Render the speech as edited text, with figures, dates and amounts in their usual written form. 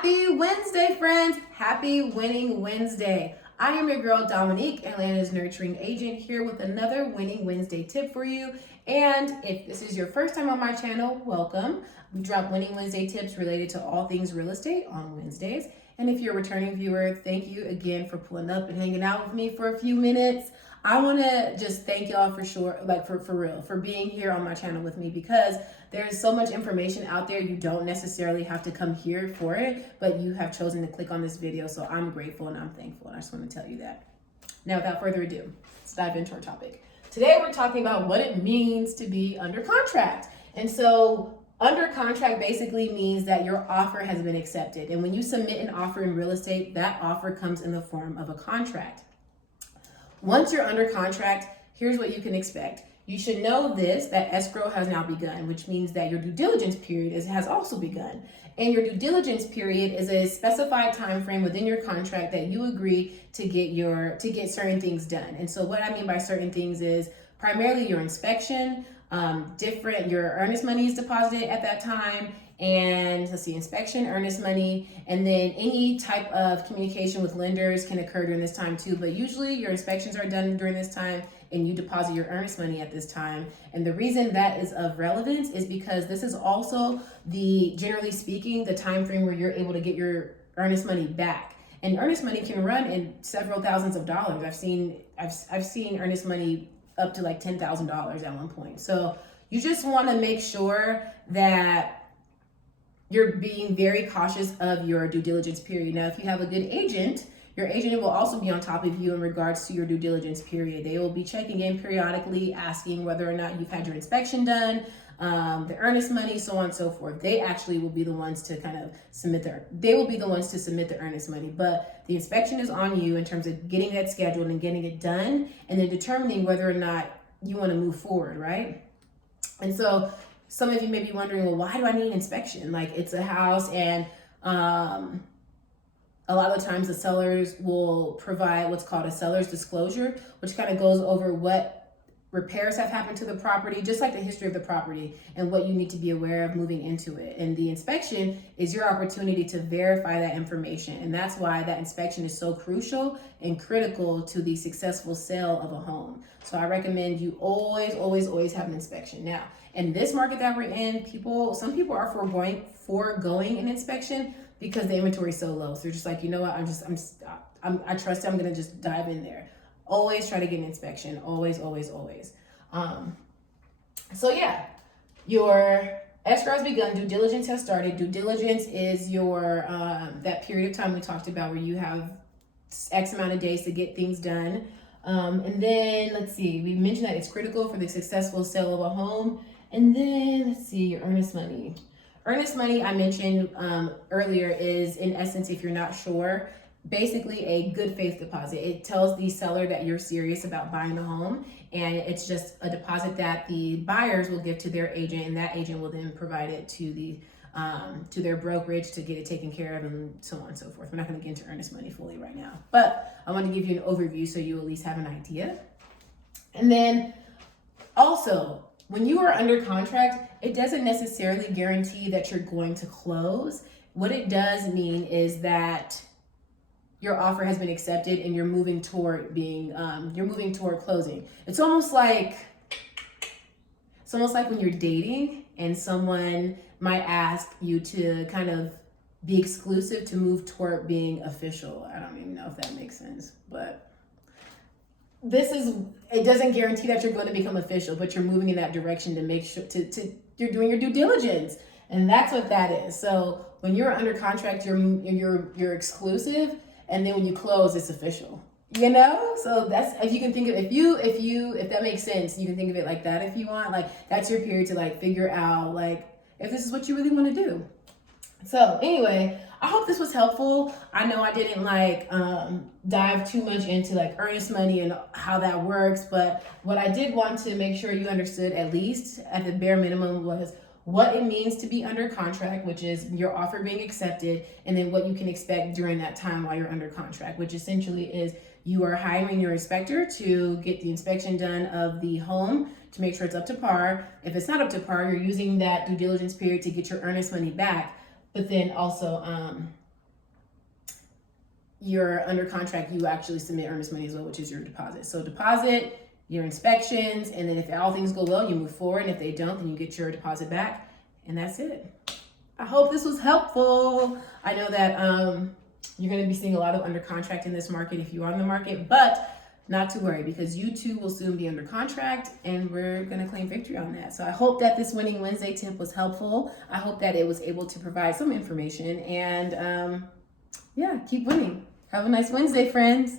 Happy Wednesday, friends. Happy Winning Wednesday. I am your girl, Dominique, Atlanta's nurturing agent, here with another Winning Wednesday tip for you. And if this is your first time on my channel, welcome. We drop Winning Wednesday tips related to all things real estate on Wednesdays. And if you're a returning viewer, thank you again for pulling up and hanging out with me for a few minutes. I want to just thank y'all for sure, for real, for being here on my channel with me, because there's so much information out there. You don't necessarily have to come here for it, but you have chosen to click on this video. So I'm grateful and I'm thankful. And I just want to tell you that. Now, without further ado, let's dive into our topic. Today, we're talking about what it means to be under contract. And so under contract basically means that your offer has been accepted. And when you submit an offer in real estate, that offer comes in the form of a contract. Once you're under contract, here's what you can expect. You should know that escrow has now begun, which means that your due diligence period has also begun. And your due diligence period is a specified time frame within your contract that you agree to get certain things done. And so what I mean by certain things is primarily your inspection, your earnest money is deposited at that time, and inspection, earnest money, and then any type of communication with lenders can occur during this time too. But usually your inspections are done during this time and you deposit your earnest money at this time. And the reason that is of relevance is because this is also generally speaking, the time frame where you're able to get your earnest money back. And earnest money can run in several thousands of dollars. I've seen earnest money up to like $10,000 at one point. So you just want to make sure that you're being very cautious of your due diligence period. Now, if you have a good agent, your agent will also be on top of you in regards to your due diligence period. They will be checking in periodically, asking whether or not you've had your inspection done, the earnest money, so on and so forth. They actually will be the ones to submit the earnest money. But the inspection is on you in terms of getting that scheduled and getting it done, and then determining whether or not you want to move forward, right? And so some of you may be wondering, well, why do I need an inspection? Like, it's a house, and a lot of times the sellers will provide what's called a seller's disclosure, which kind of goes over what repairs have happened to the property, just like the history of the property and what you need to be aware of moving into it. And the inspection is your opportunity to verify that information. And that's why that inspection is so crucial and critical to the successful sale of a home. So I recommend you always have an inspection. Now, in this market that we're in, some people are foregoing an inspection because the inventory is so low. So they're just like, you know what, I trust it, I'm gonna just dive in there. Always try to get an inspection, always. So yeah, your escrow has begun, due diligence has started. Due diligence is your, that period of time we talked about where you have X amount of days to get things done. And then let's see, we mentioned that it's critical for the successful sale of a home. And then let's see, your earnest money. Earnest money, I mentioned earlier, is in essence, if you're not sure, basically a good faith deposit. It tells the seller that you're serious about buying the home, and it's just a deposit that the buyers will give to their agent, and that agent will then provide it to their brokerage to get it taken care of, and so on and so forth. We're not going to get into earnest money fully right now, but I want to give you an overview so you at least have an idea. And then also, when you are under contract, it doesn't necessarily guarantee that you're going to close. What it does mean is that your offer has been accepted and you're moving toward closing. It's almost like when you're dating and someone might ask you to kind of be exclusive to move toward being official. I don't even know if that makes sense, but it doesn't guarantee that you're going to become official, but you're moving in that direction to make sure you're doing your due diligence. And that's what that is. So when you're under contract, you're exclusive, and then when you close, it's official. So that's, if you can think of, if that makes sense, you can think of it like that if you want. Like, that's your period to figure out if this is what you really want to do. So anyway, I hope this was helpful. I know I didn't dive too much into earnest money and how that works, but what I did want to make sure you understood, at least at the bare minimum, was what it means to be under contract, which is your offer being accepted, and then what you can expect during that time while you're under contract, which essentially is you are hiring your inspector to get the inspection done of the home to make sure it's up to par. If it's not up to par, you're using that due diligence period to get your earnest money back. But then also you're under contract, you actually submit earnest money as well, which is your deposit. So deposit, your inspections, and then if all things go well, you move forward. And if they don't, then you get your deposit back. And that's it. I hope this was helpful. I know that you're going to be seeing a lot of under contract in this market if you are in the market, but not to worry, because you too will soon be under contract and we're going to claim victory on that. So I hope that this Winning Wednesday tip was helpful. I hope that it was able to provide some information, and yeah, keep winning. Have a nice Wednesday, friends.